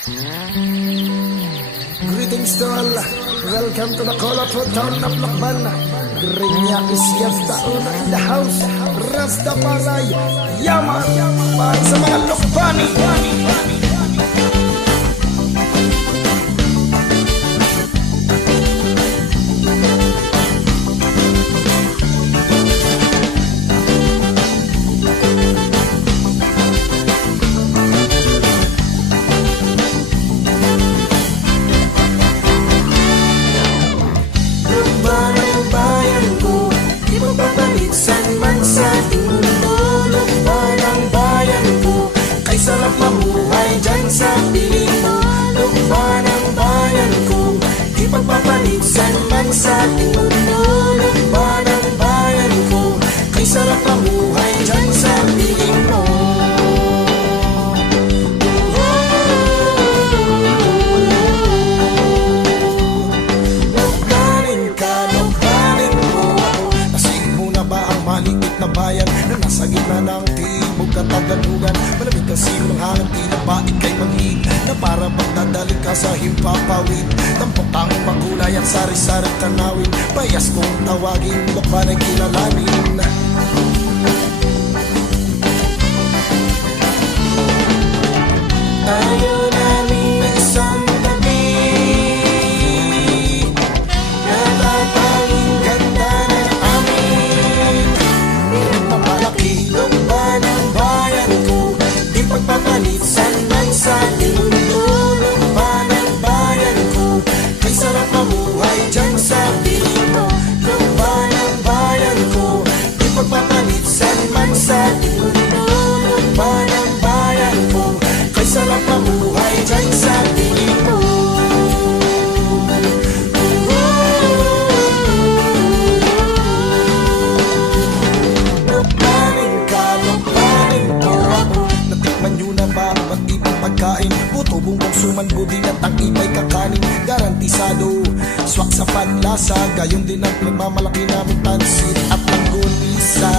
Greetings to all. Welcome to the colorful town of Lakban. Grinya is Yaftauna in the house. Rastafari, Yaman, para sa mga Lokbani. Saan man sa ating mundo, lukban ang bayan ko. Kay sarap mabuhay dyan sa piling mo. Lukban ang bayan ko, di pagpapalit. Saan man sa ating mundo, lukban ang bayan ko. Kay sarap mabuhay dyan sa piling mo. Na bayan na nasa gitna ng tibog katagalugan. Malamig kasi ng hangin, tinapait kay mag-hit na para magdadalik ka sa himpapawid. Tampok ang makulay ang sari-sari tanawin. Bayas kong tawagin, Lokban ay kilalanin. Tayo namin na isang gabi, natatanging ganda na amin. Pinagmamalaki, Lokban ang bayan ko, di pagpapalit. Saan man sa ating mundo, Lokban ang bayan ko. Kay sarap mabuhay dyan sa piling mo. Lokban ang bayan ko, di pagpapalit. Saan man sa ating mundo, Lokban ang bayan ko. Kay sarap mabuhay dyan sa piling mo. Lokbanin ka, lokbanin ko ako. Natikman nyo na ba ang ba't ibang pagkain? Puto, bumbong, suman, budin at ang iba'y kakanin. Garantisado, swak sa panlasa. Gayon din ang pinagmamalaki namin pansit at langgunisa.